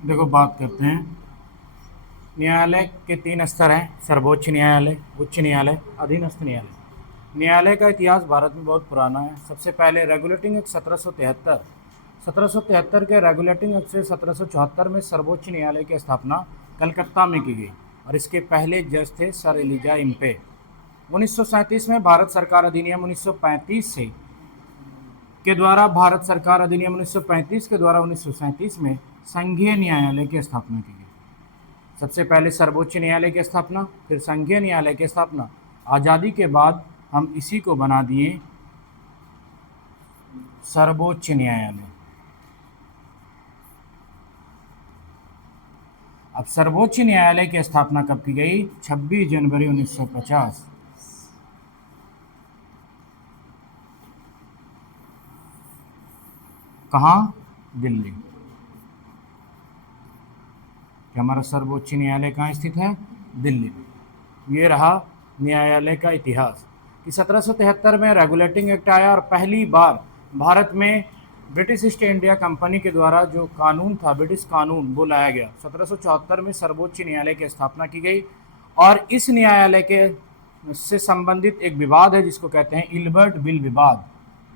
देखो बात करते हैं। न्यायालय के तीन स्तर हैं: सर्वोच्च न्यायालय, उच्च न्यायालय, अधीनस्थ न्यायालय। न्यायालय का इतिहास भारत में बहुत पुराना है। सबसे पहले रेगुलेटिंग एक्ट 1773 के रेगुलेटिंग एक्ट से 1774 में सर्वोच्च न्यायालय की स्थापना कलकत्ता में की गई और इसके पहले जज थे सर एलिजा इम्पे। 1937 में भारत सरकार अधिनियम 1935 से के द्वारा भारत सरकार अधिनियम 1935 के द्वारा 1937 में संघीय न्यायालय की स्थापना की गई। सबसे पहले सर्वोच्च न्यायालय की स्थापना, फिर संघीय न्यायालय की स्थापना। आज़ादी के बाद हम इसी को बना दिए सर्वोच्च न्यायालय। अब सर्वोच्च न्यायालय की स्थापना कब की गई? 26 जनवरी 1950। कहाँ? दिल्ली। कि हमारा सर्वोच्च न्यायालय कहाँ स्थित है? दिल्ली में। ये रहा न्यायालय का इतिहास कि 1773 में रेगुलेटिंग एक्ट आया और पहली बार भारत में ब्रिटिश ईस्ट इंडिया कंपनी के द्वारा जो कानून था, ब्रिटिश कानून, वो लाया गया। 1774 में सर्वोच्च न्यायालय की स्थापना की गई और इस न्यायालय के से संबंधित एक विवाद है जिसको कहते हैं इल्बर्ट बिल विवाद।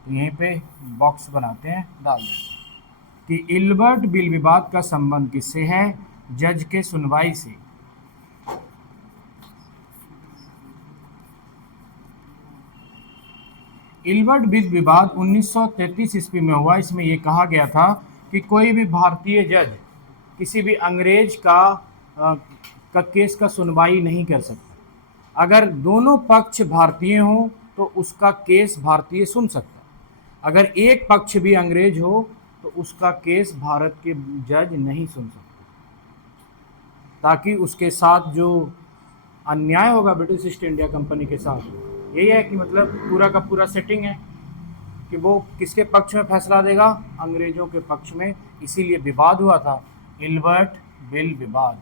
तो यहीं पे बॉक्स बनाते हैं, डाल देते हैं कि इल्बर्ट बिल विवाद का संबंध किससे है? जज के सुनवाई से। इल्बर्ट बिल विवाद 1933 ईस्वी में हुआ। इसमें यह कहा गया था कि कोई भी भारतीय जज किसी भी अंग्रेज का केस का सुनवाई नहीं कर सकता। अगर दोनों पक्ष भारतीय हों तो उसका केस भारतीय सुन सकता। अगर एक पक्ष भी अंग्रेज हो तो उसका केस भारत के जज नहीं सुन सकते, ताकि उसके साथ जो अन्याय होगा ब्रिटिश ईस्ट इंडिया कंपनी के साथ, यही है कि मतलब पूरा का पूरा सेटिंग है कि वो किसके पक्ष में फैसला देगा? अंग्रेजों के पक्ष में। इसीलिए विवाद हुआ था, इल्बर्ट बिल विवाद।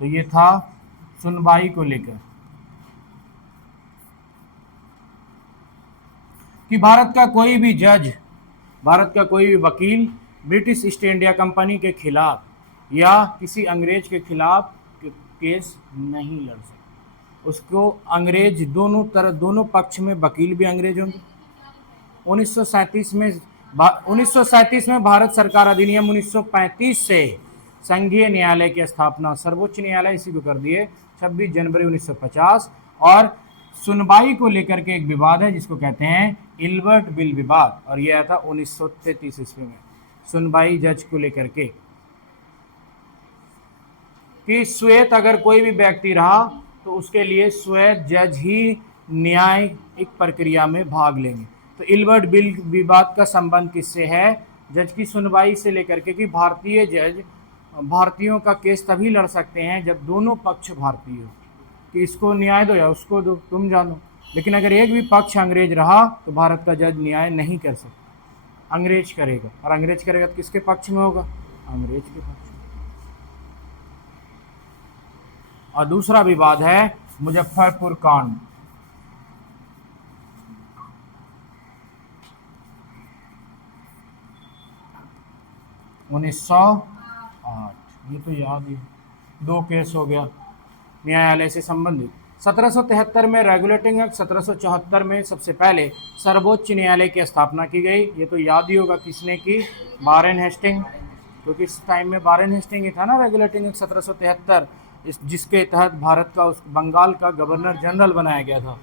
तो ये था सुनवाई को लेकर कि भारत का कोई भी वकील ब्रिटिश ईस्ट इंडिया कंपनी के खिलाफ या किसी अंग्रेज के खिलाफ केस नहीं लड़ सकता। उसको अंग्रेज दोनों पक्ष में वकील भी अंग्रेज होंगे। 1937 में भारत सरकार अधिनियम 1935 से संघीय न्यायालय की स्थापना, सर्वोच्च न्यायालय इसी को कर दिए 26 जनवरी 1950। और सुनवाई को लेकर के एक विवाद है जिसको कहते हैं इल्बर्ट बिल विवाद, और यह आया था 1933 ईस्वी में। सुनवाई जज को लेकर के कि श्वेत अगर कोई भी व्यक्ति रहा तो उसके लिए श्वेत जज ही न्यायिक प्रक्रिया में भाग लेंगे। तो इल्बर्ट बिल विवाद का संबंध किससे है? जज की सुनवाई से लेकर के कि भारतीय जज भारतीयों का केस तभी लड़ सकते हैं जब दोनों पक्ष भारतीय हो, कि इसको न्याय दो या उसको दो, तुम जानो। लेकिन अगर एक भी पक्ष अंग्रेज रहा तो भारत का जज न्याय नहीं कर सकता, अंग्रेज करेगा। और अंग्रेज करेगा तो किसके पक्ष में होगा? अंग्रेज के पक्ष में। और दूसरा विवाद है मुजफ्फरपुर कांड। 1908। ये तो याद ही, दो केस हो गया न्यायालय से संबंधित। 1773 में रेगुलेटिंग एक्ट, 1774 में सबसे पहले सर्वोच्च न्यायालय की स्थापना की गई। ये तो याद ही होगा किसने की? Warren Hastings. क्योंकि इस टाइम में वारेन हेस्टिंग ही था ना रेगुलेटिंग एक्ट 1773, जिसके तहत भारत का उस बंगाल का गवर्नर जनरल बनाया गया था।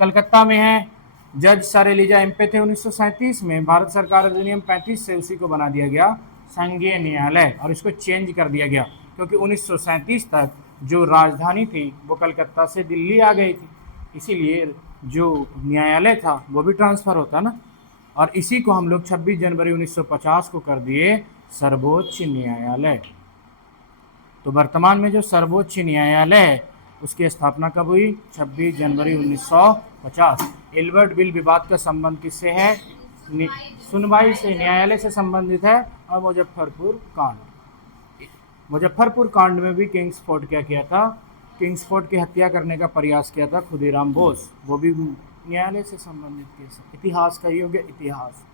कलकत्ता में है, जज सर एलिजा एम्पे थे। 1937 में भारत सरकार अधिनियम 35 से उसी को बना दिया गया संघीय न्यायालय, और इसको चेंज कर दिया गया क्योंकि 1937 तक जो राजधानी थी वो कलकत्ता से दिल्ली आ गई थी, इसीलिए जो न्यायालय था वो भी ट्रांसफ़र होता ना। और इसी को हम लोग 26 जनवरी 1950 को कर दिए सर्वोच्च न्यायालय। तो वर्तमान में जो सर्वोच्च न्यायालय है उसकी स्थापना कब हुई? 26 जनवरी 1950। इल्बर्ट बिल विवाद का संबंध किससे है? सुनवाई से, न्यायालय से संबंधित है। और मुजफ्फरपुर कांड में भी किंग्सफोर्ड क्या किया था? किंग्सफोर्ड की हत्या करने का प्रयास किया था खुदीराम बोस, वो भी न्यायालय से संबंधित केस है। इतिहास का ही हो गया इतिहास।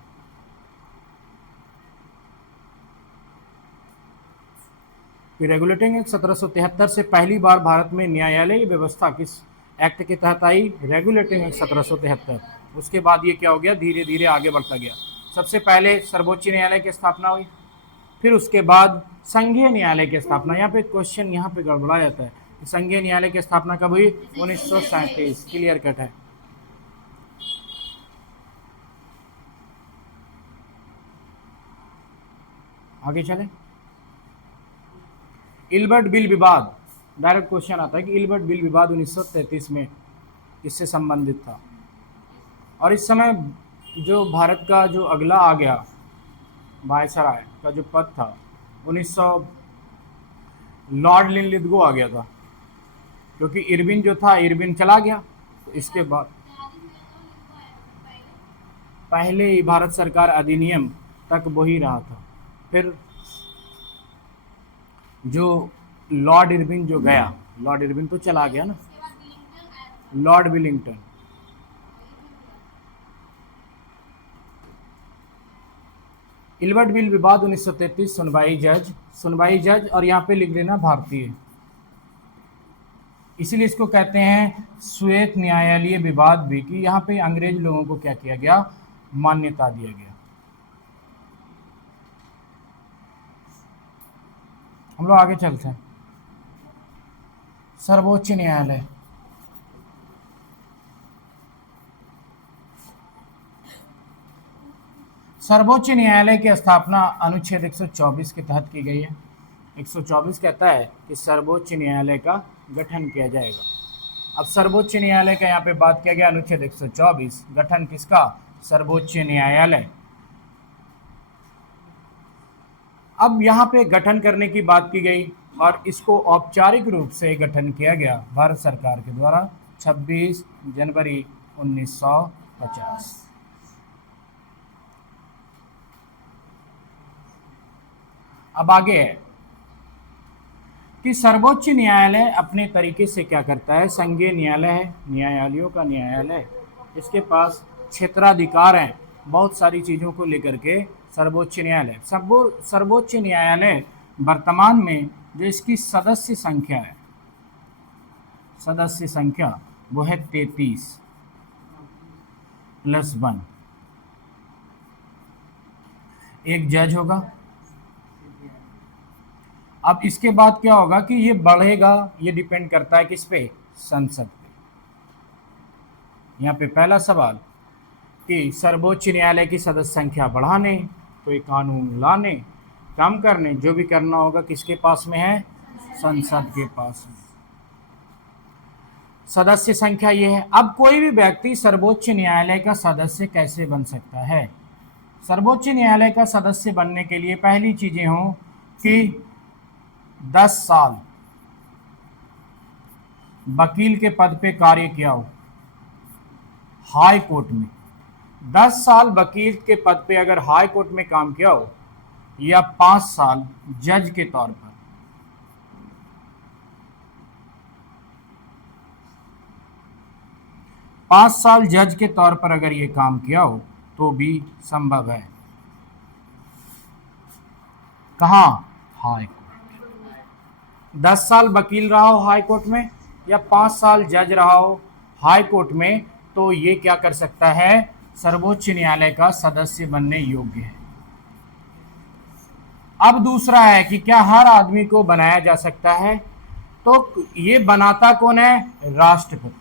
रेगुलेटिंग एक्ट 1773 से पहली बार भारत में न्यायालय व्यवस्था किस एक्ट के तहत आई? Regulating act 1773। उसके बाद ये क्या हो गया, धीरे धीरे आगे बढ़ता गया। सबसे पहले सर्वोच्च न्यायालय की स्थापना हुई, फिर उसके बाद संघीय न्यायालय की स्थापना। यहाँ पे क्वेश्चन यहाँ पे गड़बड़ा जाता है, संघीय न्यायालय की स्थापना कब हुई? 1937। क्लियर कट है। आगे चले। इल्बर्ट बिल विवाद, डायरेक्ट क्वेश्चन आता है कि इल्बर्ट बिल विवाद 1933 में इससे संबंधित था। और इस समय जो भारत का जो अगला आ गया वायसराय का जो पद था 1900 लॉर्ड लिनलिथगो आ गया था, क्योंकि इरविन जो था, इरविन चला गया। तो इसके बाद पहले ही भारत सरकार अधिनियम तक वही रहा था। फिर जो लॉर्ड इरविन जो गया, लॉर्ड इरविन तो चला गया ना, लॉर्ड विलिंगटन। इल्बर्ट बिल विवाद 1933, सुनवाई जज और यहाँ पे लिख लेना भारतीय, इसीलिए इसको कहते हैं श्वेत न्यायालय विवाद भी, कि यहाँ पे अंग्रेज लोगों को क्या किया गया, मान्यता दिया गया। हम लोग आगे चलते हैं। सर्वोच्च न्यायालय, सर्वोच्च न्यायालय की स्थापना अनुच्छेद 124 के तहत की गई है। 124 कहता है कि सर्वोच्च न्यायालय का गठन किया जाएगा। अब सर्वोच्च न्यायालय का यहाँ पे बात किया गया, अनुच्छेद 124, गठन किसका? सर्वोच्च न्यायालय। अब यहाँ पे गठन करने की बात की गई और इसको औपचारिक रूप से गठन किया गया भारत सरकार के द्वारा 26 जनवरी 1950। अब आगे है कि सर्वोच्च न्यायालय अपने तरीके से क्या करता है, संघीय न्यायालय है, न्यायालयों का न्यायालय, इसके पास क्षेत्राधिकार हैं बहुत सारी चीज़ों को लेकर के। सर्वोच्च न्यायालय, सर्वोच्च न्यायालय वर्तमान में जो इसकी सदस्य संख्या है, सदस्य संख्या वो है 33 + 1। एक जज होगा। अब इसके बाद क्या होगा कि ये बढ़ेगा, ये डिपेंड करता है किस पे? संसद पे। यहाँ पे पहला सवाल कि सर्वोच्च न्यायालय की सदस्य संख्या बढ़ाने, कोई कानून लाने, कम करने, जो भी करना होगा किसके पास में है? संसद के पास में। सदस्य संख्या ये है। अब कोई भी व्यक्ति सर्वोच्च न्यायालय का सदस्य कैसे बन सकता है? सर्वोच्च न्यायालय का सदस्य बनने के लिए पहली चीजें हों कि 10 साल वकील के पद पे कार्य किया हो हाई कोर्ट में। 10 साल वकील के पद पे अगर हाई कोर्ट में काम किया हो, या 5 साल जज के तौर पर। पाँच साल जज के तौर पर अगर ये काम किया हो तो भी संभव है। कहाँ? High court. 10 साल वकील रहा हो हाई कोर्ट में, या 5 साल जज रहा हो हाई कोर्ट में, तो ये क्या कर सकता है? सर्वोच्च न्यायालय का सदस्य बनने योग्य है। अब दूसरा है कि क्या हर आदमी को बनाया जा सकता है? तो ये बनाता कौन है? राष्ट्रपति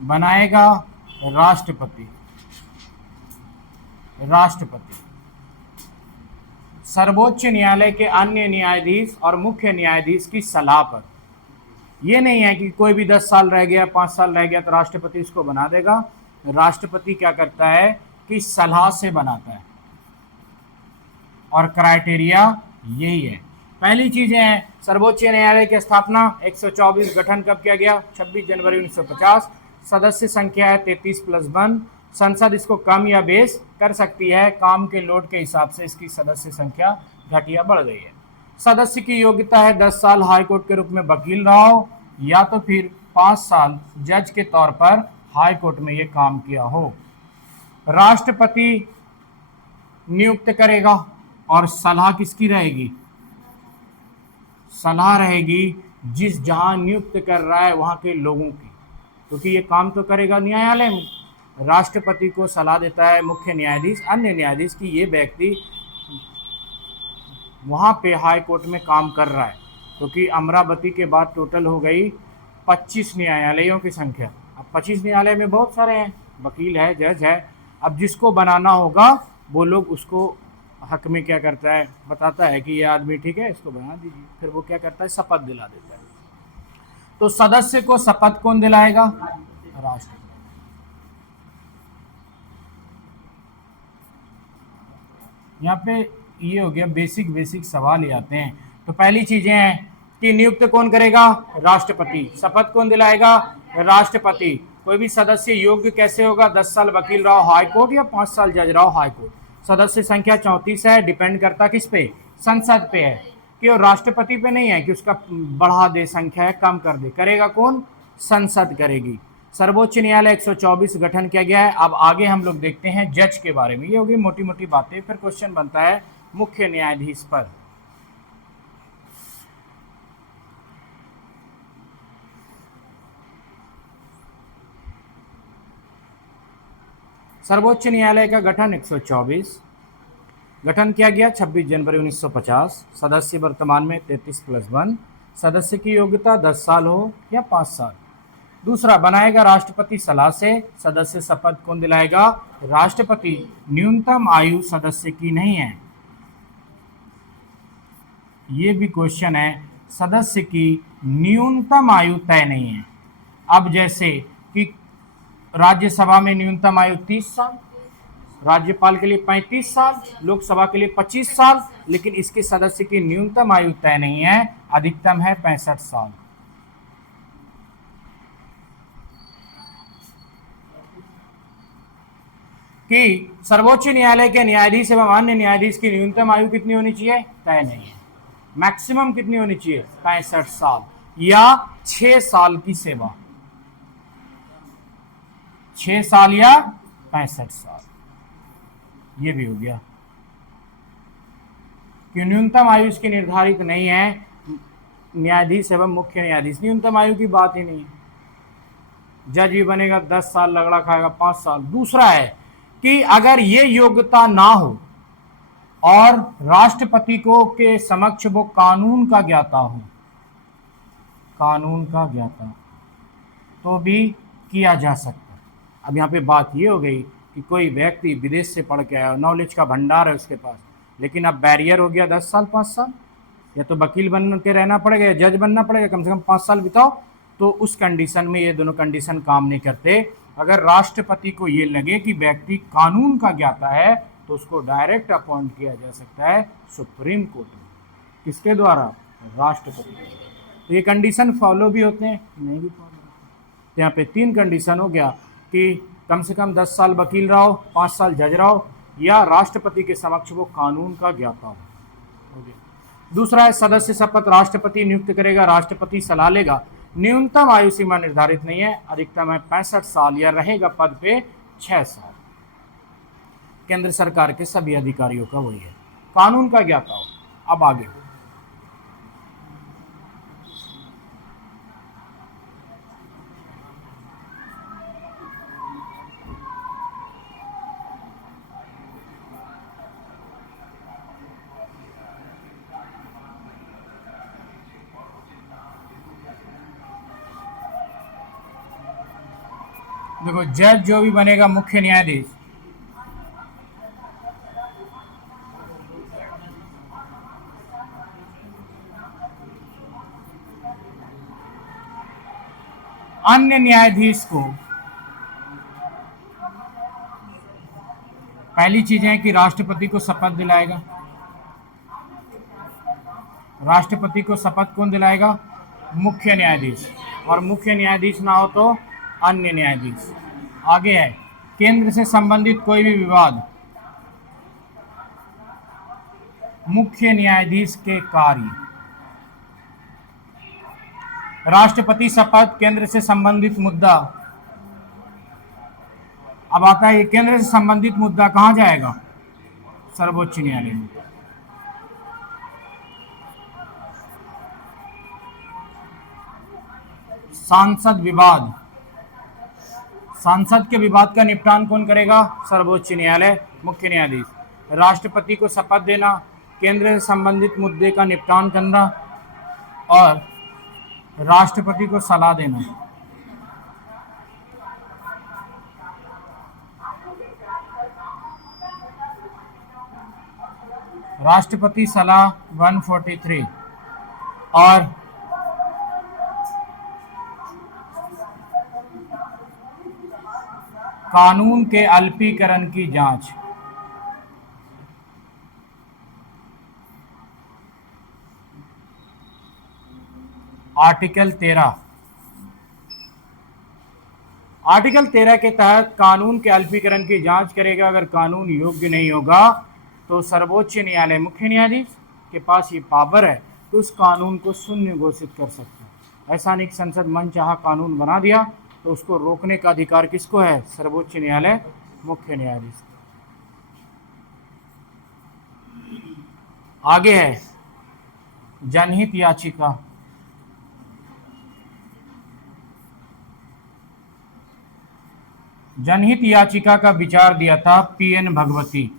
बनाएगा, राष्ट्रपति। सर्वोच्च न्यायालय के अन्य न्यायाधीश और मुख्य न्यायाधीश की सलाह पर। यह नहीं है कि कोई भी 10 साल रह गया, 5 साल रह गया तो राष्ट्रपति इसको बना देगा। राष्ट्रपति क्या करता है कि सलाह से बनाता है, और क्राइटेरिया यही है। पहली चीजें हैं सर्वोच्च न्यायालय की स्थापना 124, गठन कब किया गया? 26 जनवरी 1950। सदस्य संख्या है 33 + 1। संसद इसको कम या बेस कर सकती है, काम के लोड के हिसाब से इसकी सदस्य संख्या घट या बढ़ गई है। सदस्य की योग्यता है 10 साल हाई कोर्ट के रूप में वकील रहा हो, या तो फिर 5 साल जज के तौर पर हाई कोर्ट में ये काम किया हो। राष्ट्रपति नियुक्त करेगा, और सलाह किसकी रहेगी? सलाह रहेगी जिस जहां नियुक्त कर रहा है वहां के लोगों की, क्योंकि ये काम तो करेगा न्यायालय में। राष्ट्रपति को सलाह देता है मुख्य न्यायाधीश, अन्य न्यायाधीश की ये व्यक्ति वहाँ पे हाई कोर्ट में काम कर रहा है, क्योंकि अमरावती के बाद टोटल हो गई 25 न्यायालयों की संख्या। अब 25 न्यायालय में बहुत सारे हैं, वकील है, जज है। अब जिसको बनाना होगा वो लोग उसको हक में क्या करता है, बताता है कि ये आदमी ठीक है, इसको बना दीजिए। फिर वो क्या करता है, शपथ दिला देता है। तो सदस्य को शपथ कौन दिलाएगा? राष्ट्रपति। यहाँ पे ये हो गया बेसिक सवाल ही आते हैं। तो पहली चीजें हैं कि नियुक्त कौन करेगा? राष्ट्रपति। शपथ कौन दिलाएगा? राष्ट्रपति। कोई भी सदस्य योग्य कैसे होगा? 10 साल वकील रहा हो हाई कोर्ट या 5 साल जज रहा हो हाई कोर्ट। सदस्य संख्या 34 है। डिपेंड करता किस पे? संसद पे है, कि वो राष्ट्रपति पे नहीं है कि उसका बढ़ा दे संख्या है, कम कर दे। करेगा कौन? संसद करेगी। सर्वोच्च न्यायालय 124 गठन किया गया है। अब आगे हम लोग देखते हैं जज के बारे में। ये होगी मोटी मोटी बातें। फिर क्वेश्चन बनता है मुख्य न्यायाधीश पर। सर्वोच्च न्यायालय का गठन 124, गठन किया गया 26 जनवरी 1950। सदस्य वर्तमान में 33+1। सदस्य की योग्यता 10 साल हो या 5 साल। दूसरा, बनाएगा राष्ट्रपति सलाह से। सदस्य शपथ कौन दिलाएगा? राष्ट्रपति। न्यूनतम आयु सदस्य की नहीं है। ये भी क्वेश्चन है, सदस्य की न्यूनतम आयु तय नहीं है। अब जैसे कि राज्यसभा में न्यूनतम आयु 30 साल, राज्यपाल के लिए 35 साल, लोकसभा के लिए 25 साल, लेकिन इसके सदस्य की न्यूनतम आयु तय नहीं है, अधिकतम है 65 साल। कि सर्वोच्च न्यायालय के न्यायाधीश एवं अन्य न्यायाधीश की न्यूनतम आयु कितनी होनी चाहिए? तय नहीं है। मैक्सिमम कितनी होनी चाहिए? 65 साल या 6 साल की सेवा। 6 साल या 65 साल। ये भी हो गया कि न्यूनतम आयु इसकी निर्धारित नहीं है। न्यायाधीश एवं मुख्य न्यायाधीश, न्यूनतम आयु की बात ही नहीं है। जज भी बनेगा 10 साल, लगड़ा खाएगा 5 साल। दूसरा है कि अगर ये योग्यता ना हो और राष्ट्रपति को के समक्ष वो कानून का ज्ञाता हो, कानून का ज्ञाता, तो भी किया जा सकता है। अब यहाँ पे बात ये हो गई कि कोई व्यक्ति विदेश से पढ़ के आया, नॉलेज का भंडार है उसके पास, लेकिन अब बैरियर हो गया 10 साल 5 साल, या तो वकील बन के रहना पड़ेगा या जज बनना पड़ेगा, कम से कम 5 साल बिताओ। तो उस कंडीशन में ये दोनों कंडीशन काम नहीं करते। अगर राष्ट्रपति को ये लगे कि व्यक्ति कानून का ज्ञाता है तो उसको डायरेक्ट अपॉइंट किया जा सकता है सुप्रीम कोर्ट में। किसके द्वारा? राष्ट्रपति। तो ये कंडीशन फॉलो भी होते हैं, नहीं भी फॉलो होते। यहाँ पे 3 कंडीशन हो गया कि कम से कम 10 साल वकील रहो, 5 साल जज रहो, या राष्ट्रपति के समक्ष वो कानून का ज्ञाता हो गया। दूसरा है सदस्य शपथ राष्ट्रपति नियुक्त करेगा, राष्ट्रपति सलाह लेगा। न्यूनतम आयु सीमा निर्धारित नहीं है, अधिकतम है 65 साल या रहेगा पद पे 6 साल। केंद्र सरकार के सभी अधिकारियों का वही है, कानून का ज्ञाता हो। अब आगे देखो, जज जो भी बनेगा मुख्य न्यायाधीश, अन्य न्यायाधीश को पहली चीज है कि राष्ट्रपति को शपथ दिलाएगा। राष्ट्रपति को शपथ कौन दिलाएगा? मुख्य न्यायाधीश। और मुख्य न्यायाधीश ना हो तो अन्य न्यायाधीश। आगे है केंद्र से संबंधित कोई भी विवाद, मुख्य न्यायाधीश के कार्य। राष्ट्रपति शपथ, केंद्र से संबंधित मुद्दा। अब आता है ये केंद्र से संबंधित मुद्दा कहां जाएगा? सर्वोच्च न्यायालय में। सांसद विवाद, सांसद के विवाद का निपटान कौन करेगा? सर्वोच्च न्यायालय, मुख्य न्यायाधीश। राष्ट्रपति को शपथ देना, केंद्र से संबंधित मुद्दे का निपटान करना और राष्ट्रपति को सलाह देना। राष्ट्रपति सलाह 143 और कानून के अल्पीकरण की जांच। आर्टिकल 13, आर्टिकल 13 के तहत कानून के अल्पीकरण की जांच करेगा। अगर कानून योग्य नहीं होगा तो सर्वोच्च न्यायालय, मुख्य न्यायाधीश के पास ये पावर है तो उस कानून को शून्य घोषित कर सकता है। ऐसा नहीं कि संसद मनचाहा कानून बना दिया तो उसको रोकने का अधिकार किसको है? सर्वोच्च न्यायालय, मुख्य न्यायाधीश। आगे है जनहित याचिका। जनहित याचिका का विचार दिया था पीएन भगवती।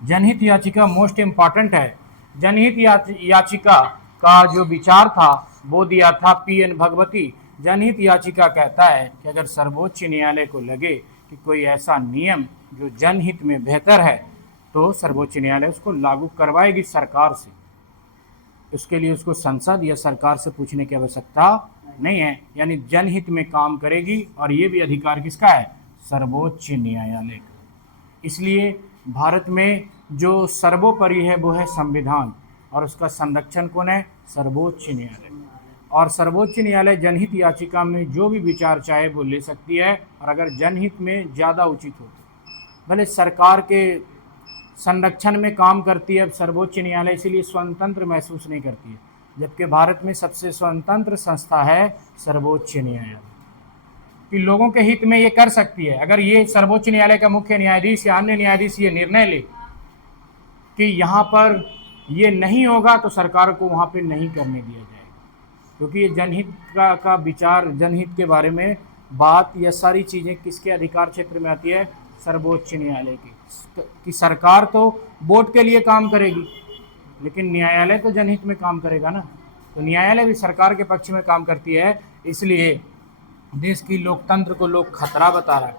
जनहित याचिका मोस्ट इंपॉर्टेंट है। जनहित याचिका का जो विचार था वो दिया था पीएन भगवती। जनहित याचिका कहता है कि अगर सर्वोच्च न्यायालय को लगे कि कोई ऐसा नियम जो जनहित में बेहतर है तो सर्वोच्च न्यायालय उसको लागू करवाएगी सरकार से। उसके लिए उसको संसद या सरकार से पूछने की आवश्यकता नहीं है, यानी जनहित में काम करेगी। और ये भी अधिकार किसका है? सर्वोच्च न्यायालय का। इसलिए भारत में जो सर्वोपरि है वो है संविधान और उसका संरक्षण कौन है? सर्वोच्च न्यायालय। और सर्वोच्च न्यायालय जनहित याचिका में जो भी विचार चाहे वो ले सकती है और अगर जनहित में ज़्यादा उचित हो तो भले सरकार के संरक्षण में काम करती है। अब सर्वोच्च न्यायालय इसीलिए स्वतंत्र महसूस नहीं करती है, जबकि भारत में सबसे स्वतंत्र संस्था है सर्वोच्च न्यायालय कि लोगों के हित में ये कर सकती है। अगर ये सर्वोच्च न्यायालय का मुख्य न्यायाधीश या अन्य न्यायाधीश ये निर्णय ले कि यहाँ पर ये नहीं होगा तो सरकार को वहाँ पे नहीं करने दिया जाएगा, क्योंकि ये जनहित का विचार, जनहित के बारे में बात, यह सारी चीज़ें किसके अधिकार क्षेत्र में आती है? सर्वोच्च न्यायालय की। कि सरकार तो वोट के लिए काम करेगी लेकिन न्यायालय तो जनहित में काम करेगा ना। तो न्यायालय भी सरकार के पक्ष में काम करती है, इसलिए देश की लोकतंत्र को लोग खतरा बता रहा है।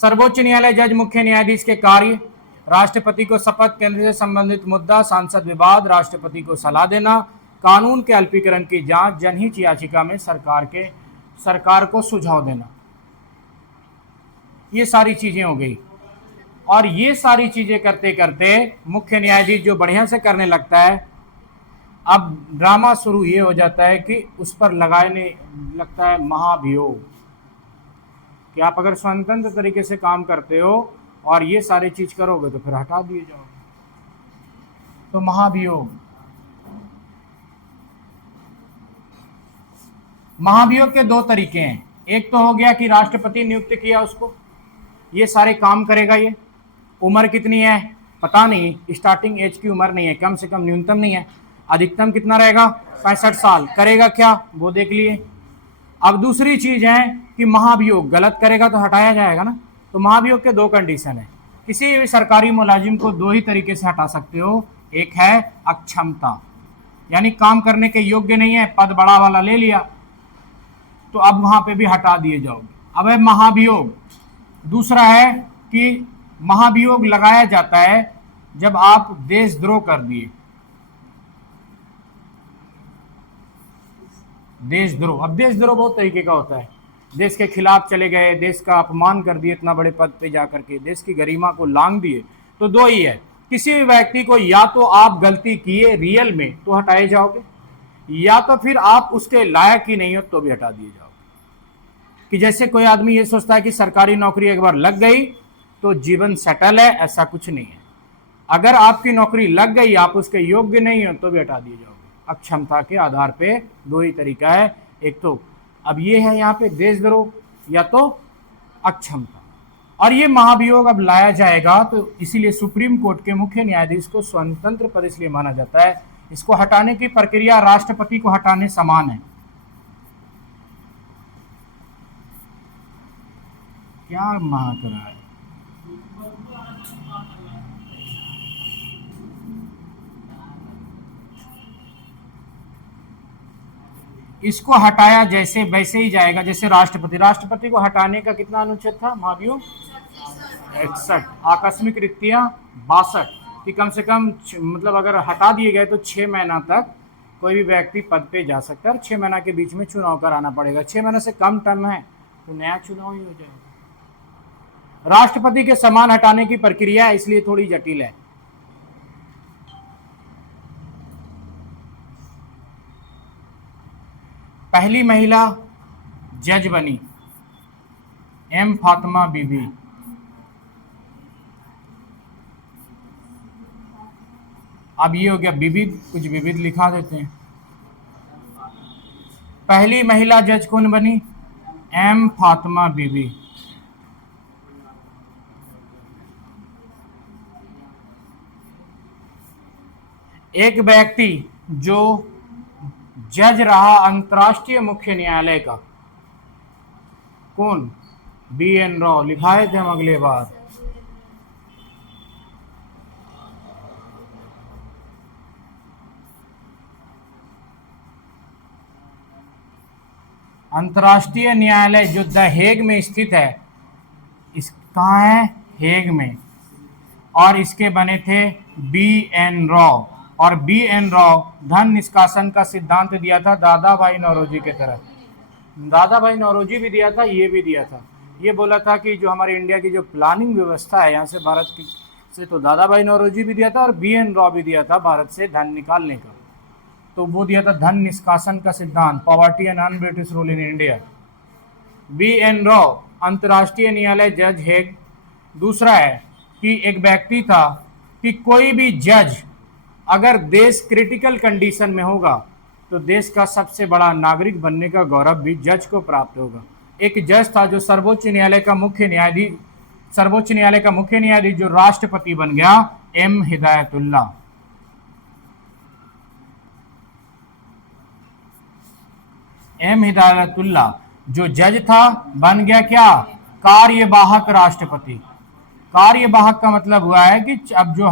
सर्वोच्च न्यायालय जज, मुख्य न्यायाधीश के कार्य: राष्ट्रपति को शपथ, केंद्र से संबंधित मुद्दा, सांसद विवाद, राष्ट्रपति को सलाह देना, कानून के अल्पीकरण की जांच, जनहित याचिका में सरकार को सुझाव देना। ये सारी चीजें हो गई। और ये सारी चीजें करते करते मुख्य न्यायाधीश जो बढ़िया से करने लगता है, अब ड्रामा शुरू ये हो जाता है कि उस पर लगाने लगता है महाभियोग कि आप अगर स्वतंत्र तरीके से काम करते हो और ये सारी चीज करोगे तो फिर हटा दिए जाओगे। तो महाभियोग के दो तरीके हैं। एक तो हो गया कि राष्ट्रपति नियुक्त किया उसको, ये सारे काम करेगा। ये उम्र कितनी है पता नहीं, स्टार्टिंग एज की उम्र नहीं है, कम से कम न्यूनतम नहीं है, अधिकतम कितना रहेगा? 65 साल। करेगा क्या वो देख लिए। अब दूसरी चीज है कि महाभियोग, गलत करेगा तो हटाया जाएगा ना। तो महाभियोग के दो कंडीशन है। किसी भी सरकारी मुलाजिम को दो ही तरीके से हटा सकते हो। एक है अक्षमता, यानी काम करने के योग्य नहीं है, पद बड़ा वाला ले लिया तो अब वहां पे भी हटा दिए जाओगे। अब है महाभियोग। दूसरा है कि महाभियोग लगाया जाता है जब आप देशद्रोह कर दिए। देशद्रोह, अब देशद्रोह बहुत तरीके का होता है। देश के खिलाफ चले गए, देश का अपमान कर दिए, इतना बड़े पद पे जाकर के देश की गरिमा को लांग दिए। तो दो ही है, किसी भी व्यक्ति को या तो आप गलती किए रियल में तो हटाए जाओगे, या तो फिर आप उसके लायक ही नहीं हो तो भी हटा दिए जाओगे। कि जैसे कोई आदमी ये सोचता है कि सरकारी नौकरी एक बार लग गई तो जीवन सेटल है, ऐसा कुछ नहीं है। अगर आपकी नौकरी लग गई, आप उसके योग्य नहीं हो तो भी हटा दिए जाओगे। अक्षमता के आधार पे दो ही तरीका है, एक तो अब ये है यहाँ पे देशद्रोह या तो अक्षमता। और ये महाभियोग अब लाया जाएगा तो इसीलिए सुप्रीम कोर्ट के मुख्य न्यायाधीश को स्वतंत्र पद इसलिए माना जाता है, इसको हटाने की प्रक्रिया राष्ट्रपति को हटाने समान है। क्या महा कर रहा है? इसको हटाया जैसे वैसे ही जाएगा जैसे राष्ट्रपति को हटाने का कितना अनुच्छेद था महाभियोग? 61। आकस्मिक रिक्तियां 62 कि कम से कम मतलब अगर हटा दिए गए तो 6 महीना तक कोई भी व्यक्ति पद पे जा सकता है और 6 महीना के बीच में चुनाव कराना पड़ेगा। 6 महीने से कम टर्म है तो नया चुनाव ही हो जाएगा। राष्ट्रपति के समान हटाने की प्रक्रिया है, इसलिए थोड़ी जटिल है। पहली महिला जज बनी एम फातिमा बीबी। अब ये हो गया विविध, कुछ विविध लिखा देते हैं। पहली महिला जज कौन बनी? एम फातिमा बीबी। एक व्यक्ति जो जज रहा अंतर्राष्ट्रीय मुख्य न्यायालय का, कौन? BN राव। लिखाए थे हम अगले बार। अंतर्राष्ट्रीय न्यायालय जो द हेग में स्थित है, इस कहाँ है? हेग में। और इसके बने थे BN राव। और BN राव धन निष्कासन का सिद्धांत दिया था दादा भाई नौरोजी के तरह। दादा भाई नौरोजी भी दिया था, ये भी दिया था। ये बोला था कि जो हमारे इंडिया की जो प्लानिंग व्यवस्था है यहाँ से भारत की से, तो दादा भाई नौरोजी भी दिया था और BN राव भी दिया था भारत से धन निकालने का। तो वो दिया था धन निष्कासन का सिद्धांत, poverty and non British rule in India. BN Rao अंतर्राष्ट्रीय न्यायालय जज हेग। दूसरा है कि एक व्यक्ति था कि कोई भी जज अगर देश क्रिटिकल कंडीशन में होगा तो देश का सबसे बड़ा नागरिक बनने का गौरव भी जज को प्राप्त होगा। एक जज था जो सर्वोच्च न्यायालय का मुख्य न्यायाधीश जो राष्ट्रपति बन गया, M हिदायतुल्लाह। M हिदायतुल्लाह जो जज था बन गया क्या? कार्यवाहक राष्ट्रपति। कार्यवाहक का मतलब हुआ है कि अब जो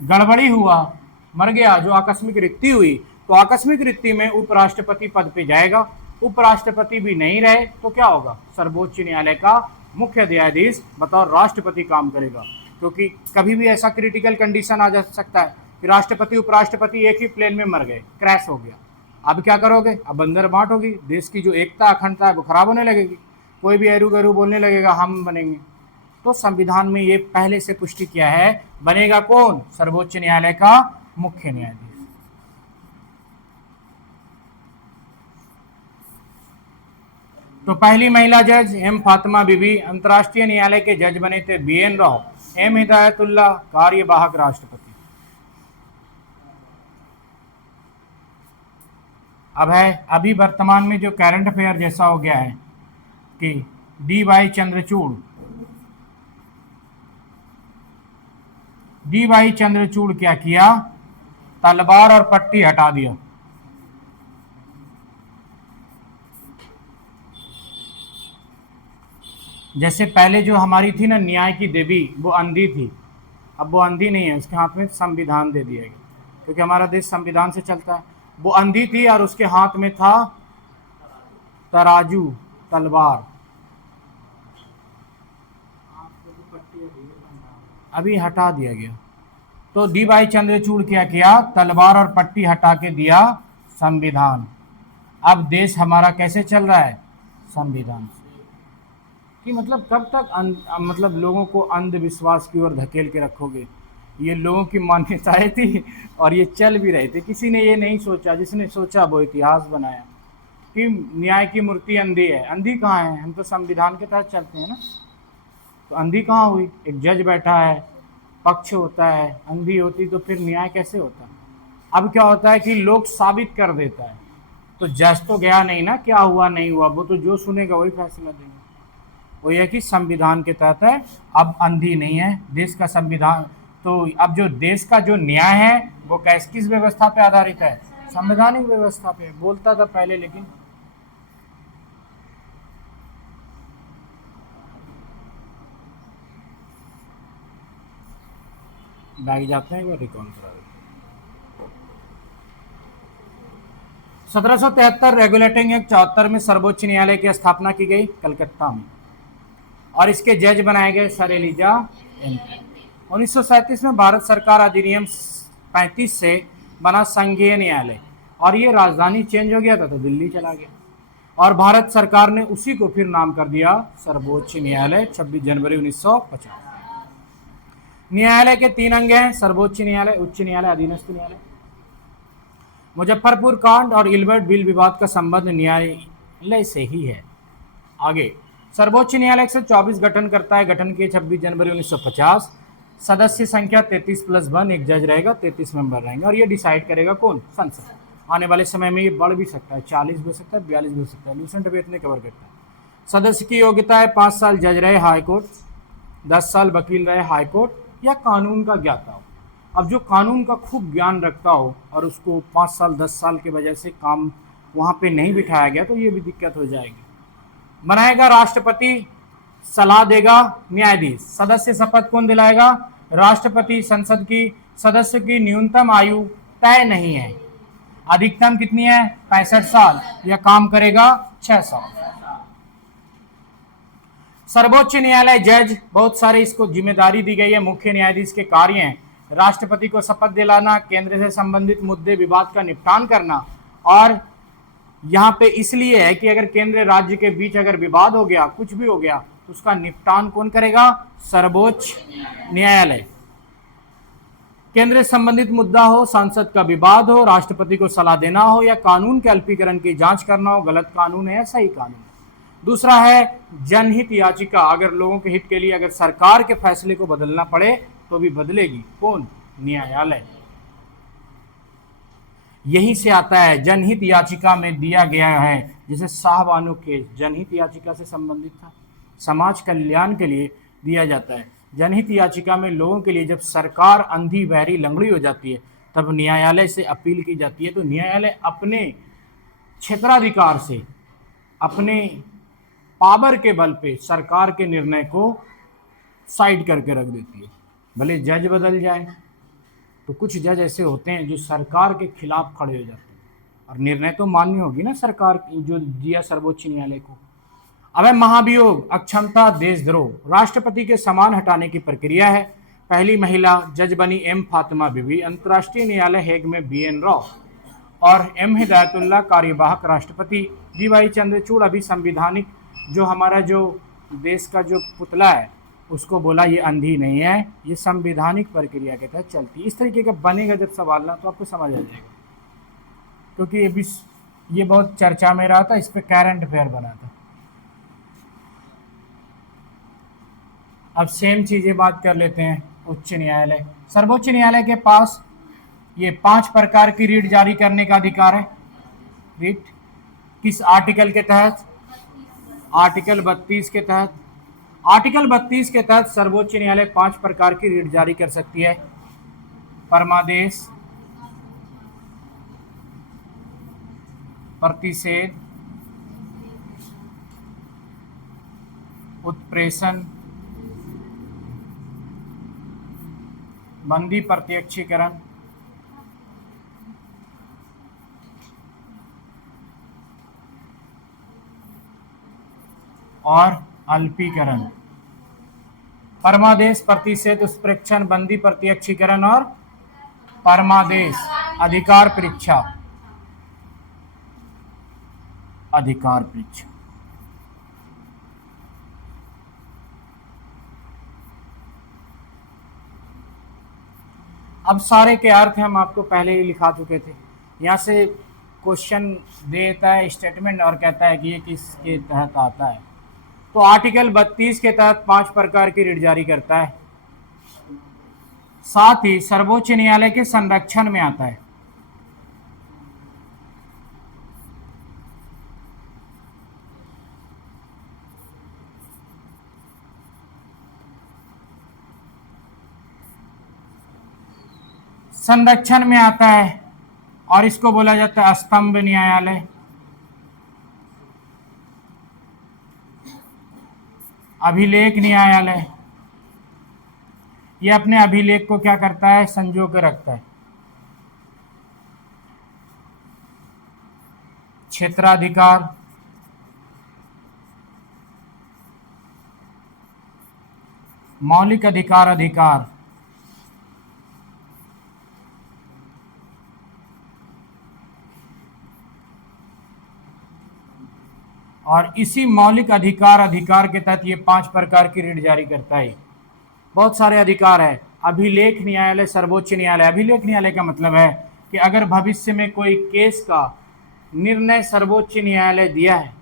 गड़बड़ी हुआ, मर गया, जो आकस्मिक रिक्ति हुई, तो आकस्मिक रिक्ति में उपराष्ट्रपति पद पे जाएगा। उपराष्ट्रपति भी नहीं रहे तो क्या होगा? सर्वोच्च न्यायालय का मुख्य न्यायाधीश बतौर राष्ट्रपति काम करेगा। क्योंकि कभी भी ऐसा क्रिटिकल कंडीशन आ जा सकता है कि राष्ट्रपति उपराष्ट्रपति एक ही प्लेन में मर गए, क्रैश हो गया। अब क्या करोगे? अब बंदर बांट होगी, देश की जो एकता अखंडता है वो खराब होने लगेगी। कोई भी एरू गरू बोलने लगेगा हम बनेंगे। तो संविधान में ये पहले से पुष्टि किया है, बनेगा कौन? सर्वोच्च न्यायालय का मुख्य न्यायाधीश। तो पहली महिला जज एम फातिमा बीबी। अंतर्राष्ट्रीय न्यायालय के जज बने थे BN राव, M हिदायतुल्लाह, कार्यवाहक राष्ट्रपति। अब है अभी वर्तमान में जो करंट अफेयर जैसा हो गया है कि D.Y. चंद्रचूड़ क्या किया? तलवार और पट्टी हटा दिया। जैसे पहले जो हमारी थी ना न्याय की देवी, वो अंधी थी, अब वो अंधी नहीं है, उसके हाथ में संविधान दे दिया गया, क्योंकि हमारा देश संविधान से चलता है। वो अंधी थी और उसके हाथ में था तराजू, तलवार। अभी हटा दिया गया। तो D.Y. चंद्रचूड़ क्या किया? तलवार और पट्टी हटा के दिया संविधान। अब देश हमारा कैसे चल रहा है? संविधान से। कि मतलब कब तक मतलब लोगों को अंधविश्वास की ओर धकेल के रखोगे? ये लोगों की मान्यताएं थी और ये चल भी रहे थे। किसी ने ये नहीं सोचा, जिसने सोचा वो इतिहास बनाया कि न्याय की मूर्ति अंधी है। अंधी कहाँ है? हम तो संविधान के तहत चलते हैं ना। तो अंधी कहाँ हुई? एक जज बैठा है, पक्ष होता है, अंधी होती तो फिर न्याय कैसे होता? अब क्या होता है कि लोग साबित कर देता है, तो जज तो गया नहीं ना, क्या हुआ नहीं हुआ, वो तो जो सुनेगा वही फैसला देंगे। वो ये कि संविधान के तहत है, अब अंधी नहीं है देश का संविधान। तो अब जो देश का जो न्याय है वो किस व्यवस्था पे आधारित है? संवैधानिक व्यवस्था पे। बोलता था पहले लेकिन बैग जाते हैं, रिकॉल करा देते हैं। 1773 रेगुलेटिंग एक्ट 74 में सर्वोच्च न्यायालय की स्थापना की गई कलकत्ता में, और इसके जज बनाए गए सर एलिजा एंट्री। 1937 में भारत सरकार अधिनियम 35 से बना संघीय न्यायालय, और ये राजधानी चेंज हो गया था तो दिल्ली चला गया, और भारत सरकार ने उसी को फिर नाम कर दिया सर्वोच्च न्यायालय 26 जनवरी 1950। न्यायालय के 3 अंग हैं: सर्वोच्च न्यायालय, उच्च न्यायालय, अधीनस्थ न्यायालय। मुजफ्फरपुर कांड और इल्बर्ट बिल विवाद का संबंध न्यायालय से ही है। आगे, सर्वोच्च न्यायालय 124 गठन करता है, गठन किए 26 जनवरी 1950। सदस्य संख्या 33+1, एक जज रहेगा, 33 मेंबर रहेंगे, और ये डिसाइड करेगा कौन? संसद। आने वाले समय में ये बढ़ भी सकता है, 40 भी हो सकता है, 42 भी हो सकता है, लूसेंट अभी इतने कवर करता है। सदस्य की योग्यता है 5 साल जज रहे हाईकोर्ट, 10 साल वकील रहे हाईकोर्ट, या कानून का ज्ञाता हो। अब जो कानून का खूब ज्ञान रखता हो और उसको 5 साल 10 साल के वजह से काम वहाँ पे नहीं बिठाया गया तो ये भी दिक्कत हो जाएगी। बनाएगा राष्ट्रपति, सलाह देगा न्यायाधीश। सदस्य शपथ कौन दिलाएगा? राष्ट्रपति। संसद की सदस्य की न्यूनतम आयु तय नहीं है, अधिकतम कितनी है? 65 साल। यह काम करेगा 6 साल। सर्वोच्च न्यायालय जज, बहुत सारे इसको जिम्मेदारी दी गई है। मुख्य न्यायाधीश के कार्य हैं राष्ट्रपति को शपथ दिलाना, केंद्र से संबंधित मुद्दे विवाद का निपटान करना, और यहाँ पे इसलिए है कि अगर केंद्र राज्य के बीच अगर विवाद हो गया, कुछ भी हो गया, तो उसका निपटान कौन करेगा? सर्वोच्च न्यायालय। केंद्र से संबंधित मुद्दा हो, सांसद का विवाद हो, राष्ट्रपति को सलाह देना हो, या कानून के अल्पीकरण की जांच करना हो, गलत कानून है या सही कानून है। दूसरा है जनहित याचिका, अगर लोगों के हित के लिए अगर सरकार के फैसले को बदलना पड़े तो भी बदलेगी कौन? न्यायालय। यहीं से आता है जनहित याचिका में दिया गया है, जैसे शाहबानो केस जनहित याचिका से संबंधित था, समाज कल्याण के लिए दिया जाता है। जनहित याचिका में लोगों के लिए जब सरकार अंधी बहरी लंगड़ी हो जाती है तब न्यायालय से अपील की जाती है, तो न्यायालय अपने क्षेत्राधिकार से, अपने पावर के बल पे सरकार के निर्णय को साइड करके रख देती है। भले जज बदल जाए, तो कुछ जज ऐसे होते हैं जो सरकार के खिलाफ खड़े हो जाते हैं, और निर्णय तो मान्य होगी ना सरकार जो दिया सर्वोच्च न्यायालय को। अब है महाभियोग, अक्षमता, देशद्रोह। राष्ट्रपति के सम्मान हटाने की प्रक्रिया है। पहली महिला जज बनी एम फातिमा बीबी, अंतर्राष्ट्रीय न्यायालय हेग में BN राव और एम हिदायतुल्लाह कार्यवाहक राष्ट्रपति। DY चंद्रचूड़ अभी संविधानिक जो हमारा जो देश का जो पुतला है उसको बोला ये अंधी नहीं है, ये संवैधानिक प्रक्रिया के तहत चलती है। इस तरीके का बनेगा जब सवाल ना तो आपको समझ आ जाएगा, क्योंकि ये बहुत चर्चा में रहा था, इस पर करंट अफेयर बना था। अब सेम चीजें बात कर लेते हैं उच्च न्यायालय। सर्वोच्च न्यायालय के पास ये 5 प्रकार की रीट जारी करने का अधिकार है। रीट किस आर्टिकल के तहत? आर्टिकल 32 के तहत। आर्टिकल 32 के तहत सर्वोच्च न्यायालय 5 प्रकार की रीट जारी कर सकती है: परमादेश, प्रतिषेध, उत्प्रेषण, बंदी प्रत्यक्षीकरण, और अल्पीकरण। परमादेश, प्रतिषेध, उत्प्रेक्षण, बंदी प्रत्यक्षीकरण और परमादेश। अधिकार परीक्षा, अधिकार परीक्षा। अब सारे के अर्थ हम आपको पहले ही लिखा चुके थे। यहाँ से क्वेश्चन देता है स्टेटमेंट और कहता है कि ये किसके तहत आता है। तो आर्टिकल 32 के तहत 5 प्रकार की रीट जारी करता है, साथ ही सर्वोच्च न्यायालय के संरक्षण में आता है। संरक्षण में आता है और इसको बोला जाता है स्तंभ न्यायालय। अभिलेख न्यायालय, ये अपने अभिलेख को क्या करता है, संजो के रखता है। क्षेत्राधिकार, मौलिक अधिकार, अधिकार, और इसी मौलिक अधिकार अधिकार के तहत ये 5 प्रकार की रिट जारी करता है। बहुत सारे अधिकार है। अभिलेख न्यायालय, सर्वोच्च न्यायालय। अभिलेख न्यायालय का मतलब है कि अगर भविष्य में कोई केस का निर्णय सर्वोच्च न्यायालय दिया है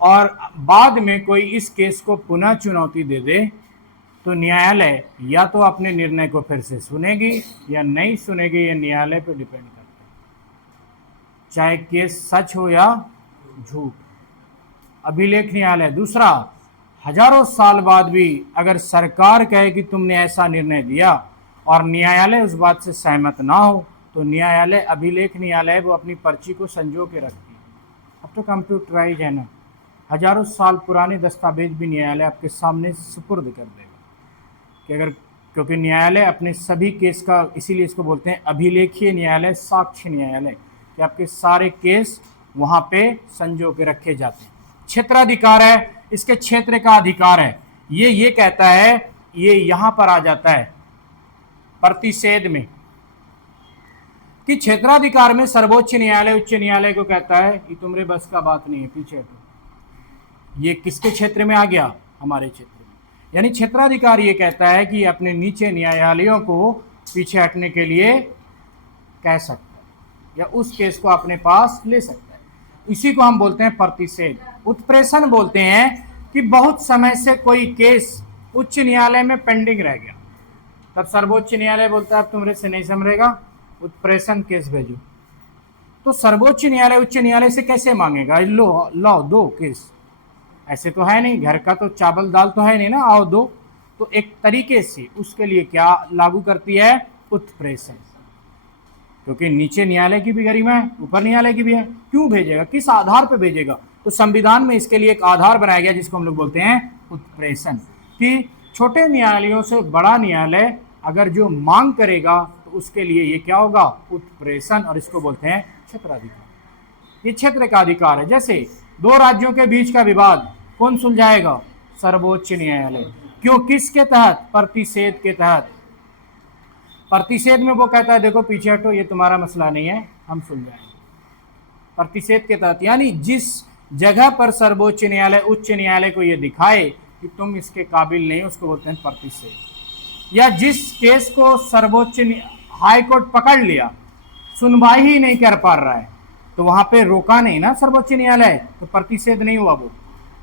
और बाद में कोई इस केस को पुनः चुनौती दे दे, तो न्यायालय या तो अपने निर्णय को फिर से सुनेगी या नहीं सुनेगी, ये न्यायालय पर डिपेंड करता है, चाहे केस सच हो या झूठ। अभिलेख न्यायालय। दूसरा, हजारों साल बाद भी अगर सरकार कहे कि तुमने ऐसा निर्णय दिया और न्यायालय उस बात से सहमत ना हो, तो न्यायालय, अभिलेख न्यायालय, वो अपनी पर्ची को संजो के रखती है। अब तो कंप्यूटराइज है ना, हजारों साल पुराने दस्तावेज भी न्यायालय आपके सामने सुपुर्द कर देगा कि अगर, क्योंकि न्यायालय अपने सभी केस का, इसीलिए इसको बोलते हैं अभिलेखीय न्यायालय, साक्ष्य न्यायालय, कि आपके सारे केस वहाँ पे संजो के रखे जाते हैं। क्षेत्राधिकार है, इसके क्षेत्र का अधिकार है। ये कहता है, ये यहां पर आ जाता है प्रतिषेध में, कि क्षेत्राधिकार में सर्वोच्च न्यायालय उच्च न्यायालय को कहता है कि तुम्हारे बस का बात नहीं है, पीछे हटो। ये किसके क्षेत्र में आ गया, हमारे क्षेत्र में। यानी क्षेत्राधिकार ये कहता है कि अपने नीचे न्यायालयों को पीछे हटने के लिए कह सकता है या उस केस को अपने पास ले सकता है। इसी को हम बोलते हैं प्रतिषेध। उत्प्रेषण बोलते हैं कि बहुत समय से कोई केस उच्च न्यायालय में पेंडिंग रह गया, तब सर्वोच्च न्यायालय बोलता है अब तुम्हारे से नहीं संभलेगा, उत्प्रेषण केस भेजो। तो सर्वोच्च न्यायालय उच्च न्यायालय से कैसे मांगेगा, लो दो केस, ऐसे तो है नहीं, घर का तो चावल दाल तो है नहीं ना, आओ दो। तो एक तरीके से उसके लिए क्या लागू करती है, उत्प्रेषण, क्योंकि नीचे न्यायालय की भी गरिमा है, ऊपर न्यायालय की भी है। क्यों भेजेगा, किस आधार पर भेजेगा, तो संविधान में इसके लिए एक आधार बनाया गया जिसको हम लोग बोलते हैं उत्प्रेषण, कि छोटे न्यायालयों से बड़ा न्यायालय अगर जो मांग करेगा तो उसके लिए ये क्या होगा, उत्प्रेषण, और इसको बोलते हैं क्षेत्राधिकार। ये क्षेत्र का अधिकार है। जैसे दो राज्यों के बीच का विवाद कौन सुलझाएगा, सर्वोच्च न्यायालय। क्यों, किसके तहत, प्रतिषेध के तहत। प्रतिषेध में वो कहता है देखो पीछे हटो, ये तुम्हारा मसला नहीं है, हम सुलझाएंगे, प्रतिषेध के तहत। यानी जिस जगह पर सर्वोच्च न्यायालय उच्च न्यायालय को ये दिखाए कि तुम इसके काबिल नहीं, उसको बोलते हैं प्रतिषेध। या जिस केस को सर्वोच्च हाई कोर्ट पकड़ लिया, सुनवाई ही नहीं कर पा रहा है, तो वहां पे रोका नहीं ना सर्वोच्च न्यायालय, तो प्रतिषेध नहीं हुआ वो।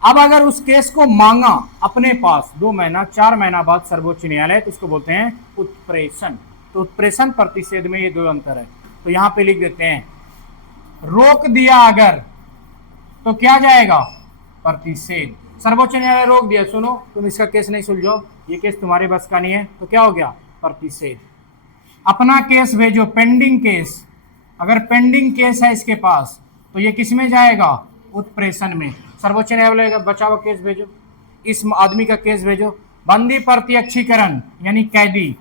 अब अगर उस केस को मांगा अपने पास 2 महीना 4 महीना बाद सर्वोच्च न्यायालय, तो उसको बोलते हैं उत्प्रेषण। तो उत्प्रेषण प्रतिषेध में ये 2 अंतर है। तो यहां पे लिख देते हैं, रोक दिया अगर तो क्या जाएगा, प्रतिषेध। सर्वोच्च न्यायालय रोक दिया, सुनो तुम इसका केस नहीं सुलझाओ, ये केस तुम्हारे बस का नहीं है, तो क्या हो गया, प्रतिषेध। अपना केस भेजो, पेंडिंग केस, अगर पेंडिंग केस है इसके पास तो ये किस में जाएगा, उत्प्रेषण में। सर्वोच्च न्यायालय का बचाव केस भेजो, इस आदमी का केस भेजो। बंदी प्रत्यक्षीकरण यानी कैदी,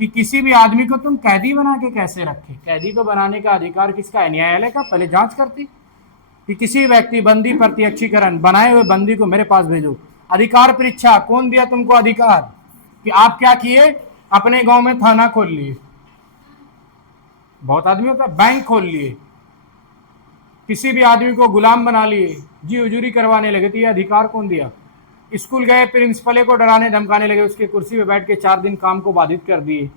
कि किसी भी आदमी को तुम कैदी बना के कैसे रखे, कैदी को बनाने का अधिकार किसका है, न्यायालय का। पहले जांच करती कि किसी व्यक्ति, बंदी प्रत्यक्षीकरण, बनाए हुए बंदी को मेरे पास भेजो। अधिकार परीक्षा, कौन दिया तुमको अधिकार कि आप क्या किए, अपने गांव में थाना खोल लिए, बहुत आदमी होता, बैंक खोल लिए, किसी भी आदमी को गुलाम बना लिए, जी हुजूरी करवाने लगे, तो ये अधिकार कौन दिया। स्कूल गए, प्रिंसिपल को डराने धमकाने लगे, उसके कुर्सी पे बैठ के 4 दिन काम को बाधित कर दिए,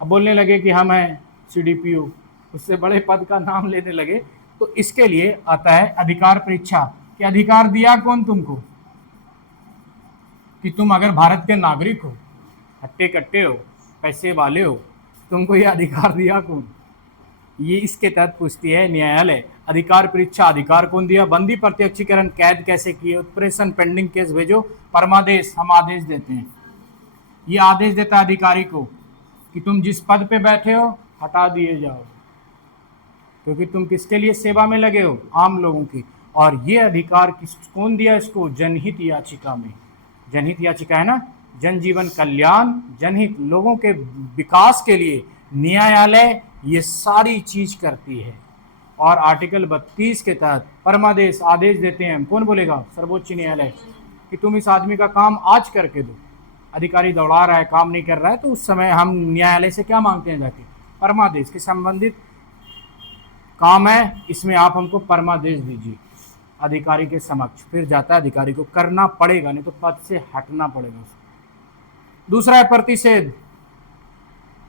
अब बोलने लगे कि हम हैं CDPO, उससे बड़े पद का नाम लेने लगे। तो इसके लिए आता है अधिकार परीक्षा, कि अधिकार दिया कौन तुमको, कि तुम अगर भारत के नागरिक हो, हट्टे कट्टे हो, पैसे वाले हो, तुमको ये अधिकार दिया कौन, ये इसके तहत पूछती है न्यायालय। अधिकार परीक्षा, अधिकार कौन दिया, बंदी प्रत्यक्षीकरण, कैद कैसे किए, उत्प्रेषण, पेंडिंग केस भेजो, परमादेश, हम आदेश देते हैं, ये आदेश देता है अधिकारी को कि तुम जिस पद पे बैठे हो हटा दिए जाओ, क्योंकि तुम किसके लिए सेवा में लगे हो, आम लोगों की। और ये अधिकार कौन दिया इसको, जनहित याचिका में। जनहित याचिका है ना, जनजीवन कल्याण, जनहित, लोगों के विकास के लिए न्यायालय ये सारी चीज करती है। और आर्टिकल 32 के तहत परमादेश आदेश देते हैं, कौन बोलेगा, सर्वोच्च न्यायालय, कि तुम इस आदमी का काम आज करके दो। अधिकारी दौड़ा रहा है, काम नहीं कर रहा है, तो उस समय हम न्यायालय से क्या मांगते हैं जाके, परमादेश के संबंधित काम है, इसमें आप हमको परमादेश दीजिए अधिकारी के समक्ष। फिर जाता है, अधिकारी को करना पड़ेगा, नहीं तो पद से हटना पड़ेगा उसको। दूसरा है प्रतिषेध,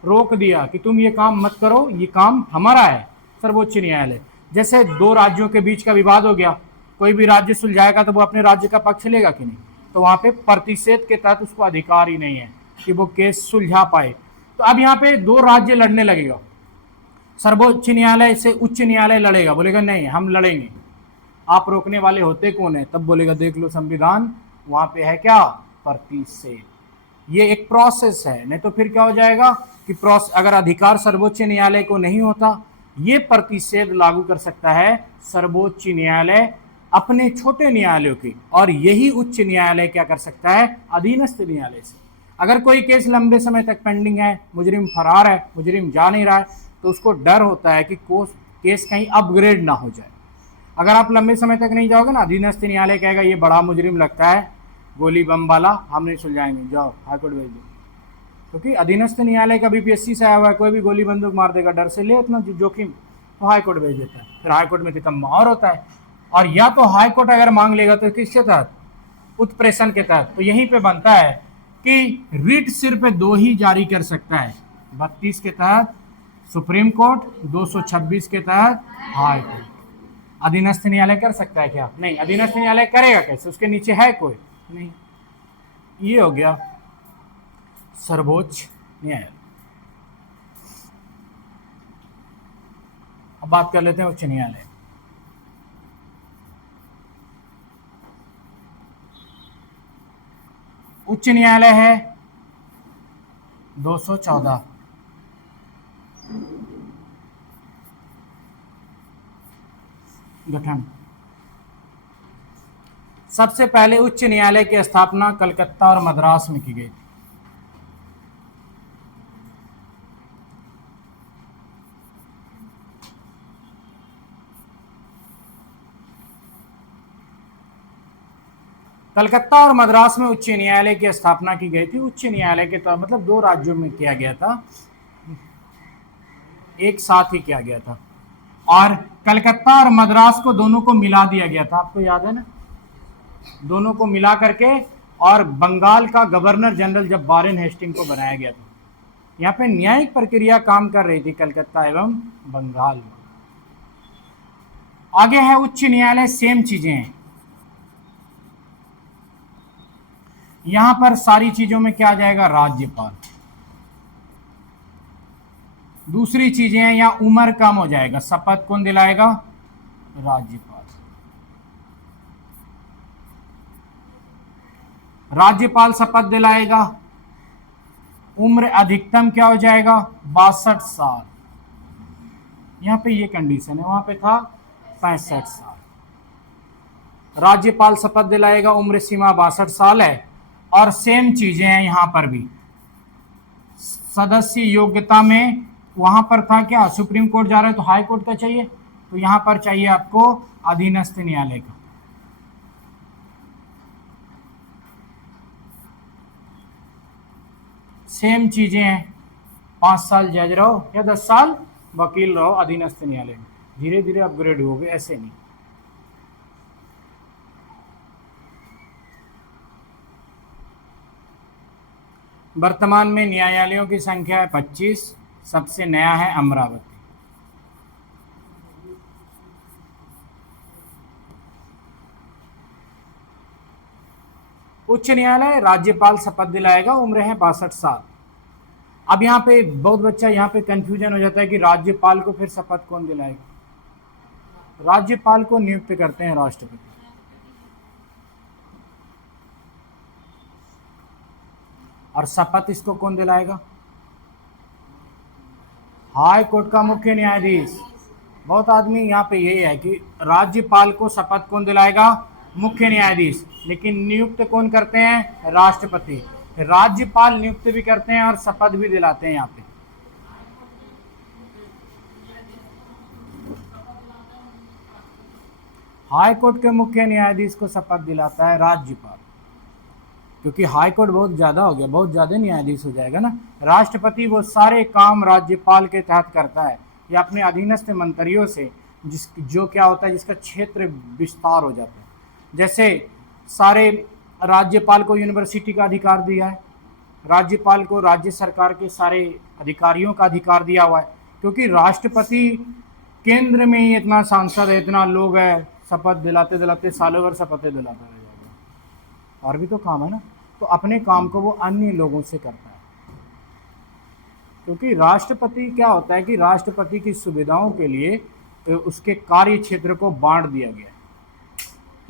रोक दिया कि तुम ये काम मत करो, ये काम हमारा है, सर्वोच्च न्यायालय। जैसे दो राज्यों के बीच का विवाद हो गया, कोई भी राज्य सुलझाएगा तो वो अपने राज्य का पक्ष लेगा कि नहीं, तो वहां पे प्रतिषेध के तहत उसको अधिकार ही नहीं है कि वो केस सुलझा पाए। तो अब यहाँ पे दो राज्य लड़ने लगेगा, सर्वोच्च न्यायालय से उच्च न्यायालय लड़ेगा, बोलेगा नहीं हम लड़ेंगे, आप रोकने वाले होते कौन है, तब बोलेगा देख लो संविधान, वहां पे है क्या, प्रतिषेध। ये एक प्रोसेस है, नहीं तो फिर क्या हो जाएगा कि अगर अधिकार सर्वोच्च न्यायालय को नहीं होता, ये प्रतिषेध लागू कर सकता है सर्वोच्च न्यायालय अपने छोटे न्यायालयों की, और यही उच्च न्यायालय क्या कर सकता है, अधीनस्थ न्यायालय से। अगर कोई केस लंबे समय तक पेंडिंग है, मुजरिम फरार है, मुजरिम जा नहीं रहा है, तो उसको डर होता है कि केस कहीं अपग्रेड ना हो जाए। अगर आप लंबे समय तक नहीं जाओगे ना, अधीनस्थ न्यायालय कहेगा ये बड़ा मुजरिम लगता है, गोली बम वाला, हम नहीं सुलझाएंगे, जाओ हाईकोर्ट भेज दो। क्योंकि अधीनस्थ न्यायालय का बीपीएससी से आया हुआ है, कोई भी गोली बंदूक मार देगा, डर से ले इतना जोखिम, तो हाईकोर्ट भेज देता है। फिर हाईकोर्ट में तितम्मा और होता है, और या तो हाईकोर्ट अगर मांग लेगा तो किसके तहत, उत्प्रेषण के तहत। तो यहीं पे बनता है कि रिट सिर्फ दो ही जारी कर सकता है, 32 के तहत सुप्रीम कोर्ट, 226 के तहत हाई कोर्ट। अधीनस्थ न्यायालय कर सकता है क्या, नहीं। अधीनस्थ न्यायालय करेगा कैसे, उसके नीचे है कोई नहीं। ये हो गया सर्वोच्च न्यायालय। अब बात कर लेते हैं उच्च न्यायालय। उच्च न्यायालय है 214, गठन। सबसे पहले उच्च न्यायालय की स्थापना कलकत्ता और मद्रास में की गई थी। कलकत्ता और मद्रास में उच्च न्यायालय की स्थापना की गई थी। उच्च न्यायालय के तो मतलब दो राज्यों में किया गया था, एक साथ ही किया गया था। और कलकत्ता और मद्रास को दोनों को मिला दिया गया था, आपको याद है ना, दोनों को मिला करके। और बंगाल का गवर्नर जनरल जब वारेन हेस्टिंग को बनाया गया था, यहाँ पे न्यायिक प्रक्रिया काम कर रही थी कलकत्ता एवं बंगाल में। आगे है उच्च न्यायालय, सेम चीजें हैं। यहां पर सारी चीजों में क्या आ जाएगा, राज्यपाल। दूसरी चीजें हैं, यहां उम्र कम हो जाएगा, शपथ कौन दिलाएगा, राज्यपाल। राज्यपाल शपथ दिलाएगा। उम्र अधिकतम क्या हो जाएगा, 62 साल। यहां पे ये कंडीशन है, वहां पे था 65 साल। राज्यपाल शपथ दिलाएगा, उम्र सीमा 62 साल है। और सेम चीजें हैं यहां पर भी। सदस्य योग्यता में वहां पर था क्या, सुप्रीम कोर्ट जा रहे हैं तो हाई कोर्ट का चाहिए, तो यहां पर चाहिए आपको अधीनस्थ न्यायालय का। सेम चीजें हैं, 5 साल जज रहो या 10 साल वकील रहो अधीनस्थ न्यायालय में, धीरे धीरे अपग्रेड होगे, ऐसे नहीं। वर्तमान में न्यायालयों की संख्या है 25, सबसे नया है अमरावती। उच्च न्यायालय, राज्यपाल शपथ दिलाएगा, उम्र है 62 साल। अब यहाँ पे बहुत बच्चा यहाँ पे कंफ्यूजन हो जाता है कि राज्यपाल को फिर शपथ कौन दिलाएगा। राज्यपाल को नियुक्त करते हैं राष्ट्रपति, और शपथ इसको कौन दिलाएगा, हाई कोर्ट का मुख्य न्यायाधीश। बहुत आदमी यहाँ पे यही है कि राज्यपाल को शपथ कौन दिलाएगा, मुख्य न्यायाधीश, लेकिन नियुक्त कौन करते हैं, राष्ट्रपति। राज्यपाल नियुक्त भी करते हैं और शपथ भी दिलाते हैं यहाँ पे। हाई कोर्ट के मुख्य न्यायाधीश को शपथ दिलाता है राज्यपाल, क्योंकि हाई कोर्ट बहुत ज़्यादा हो गया, बहुत ज़्यादा न्यायाधीश हो जाएगा ना। राष्ट्रपति वो सारे काम राज्यपाल के तहत करता है या अपने अधीनस्थ मंत्रियों से, जो क्या होता है, जिसका क्षेत्र विस्तार हो जाता है। जैसे सारे राज्यपाल को यूनिवर्सिटी का अधिकार दिया है, राज्यपाल को राज्य सरकार के सारे अधिकारियों का अधिकार दिया हुआ है, क्योंकि राष्ट्रपति केंद्र में ही इतना सांसद है, इतना लोग है, शपथ दिलाते दिलाते सालों भर शपथें दिलाता रह जाएगा। और भी तो काम है ना, तो अपने काम को वो अन्य लोगों से करता है। क्योंकि राष्ट्रपति क्या होता है कि राष्ट्रपति की सुविधाओं के लिए उसके कार्य क्षेत्र को बांट दिया गया।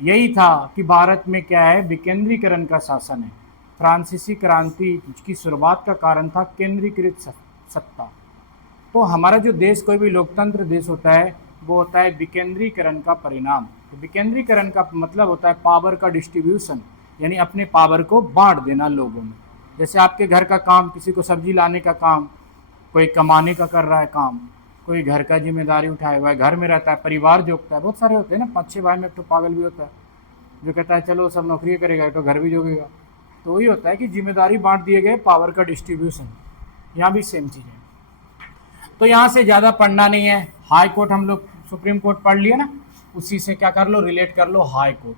यही था कि भारत में क्या है, विकेंद्रीकरण का शासन है। फ्रांसीसी क्रांति की शुरुआत का कारण था केंद्रीकृत सत्ता। तो हमारा जो देश, कोई भी लोकतंत्र देश होता है, वो होता है विकेंद्रीकरण का परिणाम। तो विकेंद्रीकरण का मतलब होता है पावर का डिस्ट्रीब्यूशन, यानी अपने पावर को बांट देना लोगों में। जैसे आपके घर का काम, किसी को सब्जी लाने का काम, कोई कमाने का कर रहा है काम, कोई घर का जिम्मेदारी उठाया हुआ है, घर में रहता है, परिवार जोगता है। बहुत सारे होते हैं ना, 5-6 भाई में एक तो पागल भी होता है जो कहता है चलो सब नौकरी करेगा तो घर भी जोगेगा। तो वही होता है कि जिम्मेदारी बांट दिए गए, पावर का डिस्ट्रीब्यूशन। यहाँ भी सेम चीज़ है। तो यहाँ से ज़्यादा पढ़ना नहीं है। हाई कोर्ट हम लोग सुप्रीम कोर्ट पढ़ लिया ना, उसी से क्या कर लो, रिलेट कर लो हाई कोर्ट।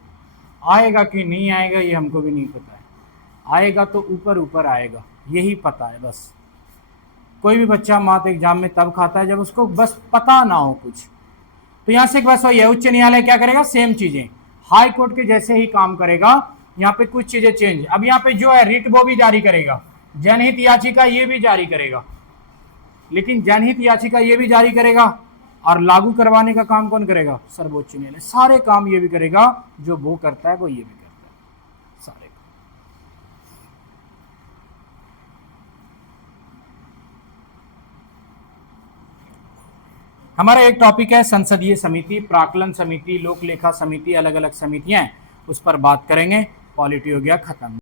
आएगा कि नहीं आएगा ये हमको भी नहीं पता है, आएगा तो ऊपर ऊपर आएगा, यही पता है बस। कोई भी बच्चा मात एग्जाम में तब खाता है जब उसको बस पता ना हो कुछ। तो यहाँ से बस वही है, उच्च न्यायालय क्या करेगा, सेम चीज़ें हाई कोर्ट के जैसे ही काम करेगा। यहाँ पे कुछ चीज़ें चेंज, अब यहाँ पे जो है रिट वो भी जारी करेगा, जनहित याचिका ये भी जारी करेगा, लेकिन जनहित याचिका ये भी जारी करेगा और लागू करवाने का काम कौन करेगा, सर्वोच्च न्यायालय। सारे काम ये भी करेगा, जो वो करता है वो ये भी करता है, सारे। हमारा एक टॉपिक है संसदीय समिति, प्राक्कलन समिति, लोक लेखा समिति, अलग अलग समितियां हैं, उस पर बात करेंगे। पॉलिटी हो गया खत्म।